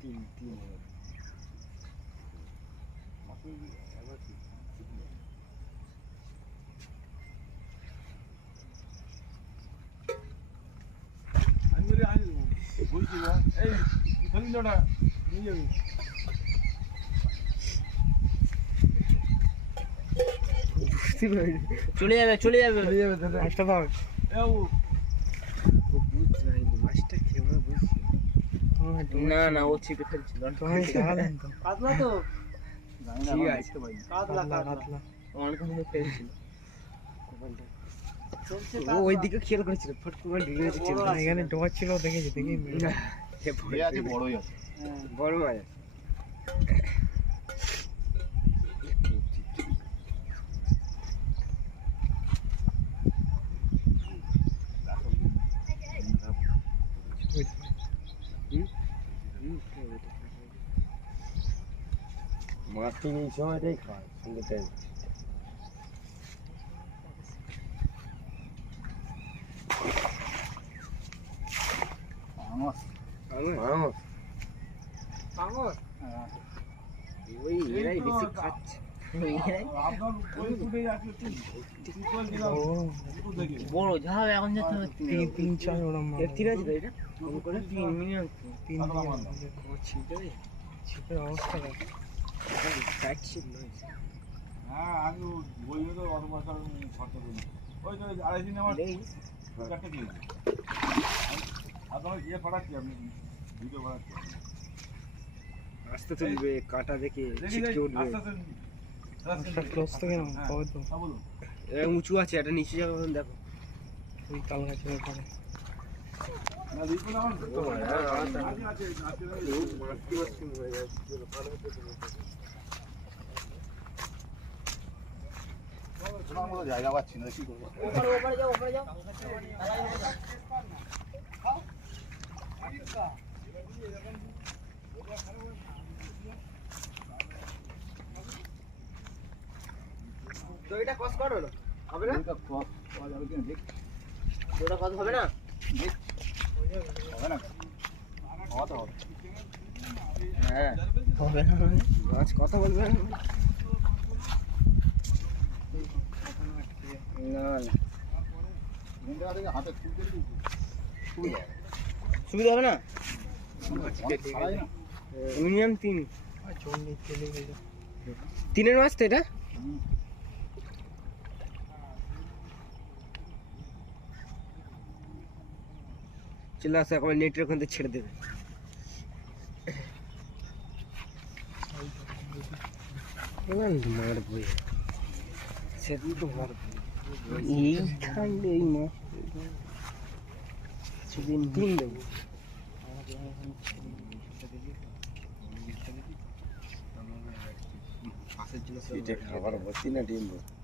তিন তিন আমি বলি আমি বলছি না এই ধরি না নিয়ে যাবি চলে যাবে চলে যাবে চলে যাবে দাদা মাছটা দাও না না ও ছিপে ফেলছিল কাতলা তো? না ঠিক আছে। কাতলা কাতলা কাতলা কাতলা ফেলছিল ও ওইদিকে খেয়াল করেছিল ফট করে ঢুকে গেছে বড় না, এখানে ডোয়া ছিল দেখেছি দেখি এ আছে। আছে। বড় মাছ মাছ তিনি এই সময়টাই খায় সঙ্গে তেল আমার মাছ ওই বড় ঝাল এখন তিন তিন চার ওরম ঠিক আছে এটা? তিন মিনিট তিন ছিপের অবস্থা হ্যাঁ আমি বলব তো অত পয়সা খরচা করি ওই তো আড়াই দিন আমার চারটে কিলো আপনার ইয়ে পাঠাচ্ছি আপনি ভিডিও পাঠাচ্ছি আস্তে তুলবে কাটা দেখে আস্তে ক্লোজ থেকে না হ্যাঁ। তো হ্যাঁ, উঁচু আছে একটা নিচু মতন দেখো ওই তাল গাছের ওখানে হ্যাঁ, জায়গা পাচ্ছি না কি করব এটা কস করো না হবে না? এটা ক- পাওয়া যাবে কিনা দেখ। কত হবে না? দেখ। হবে না? হওয়া হবে। হ্যাঁ। হবে না মানে? মাছ কথা বলবে না। হাতে তুলতে সুবিধা হবে। সুবিধা হবে না? মিনিমাম তিন। গেছে তিনের মাছ তো এটা? চলে আসে একবার নেটের ওখান থেকে ছেড়ে দেবে। মারবো। সেদিন তো মারবো। এইখানে এই মাছ সেদিন ডিম দেবো। খাবার ভর্তি না ডিম ভর্তি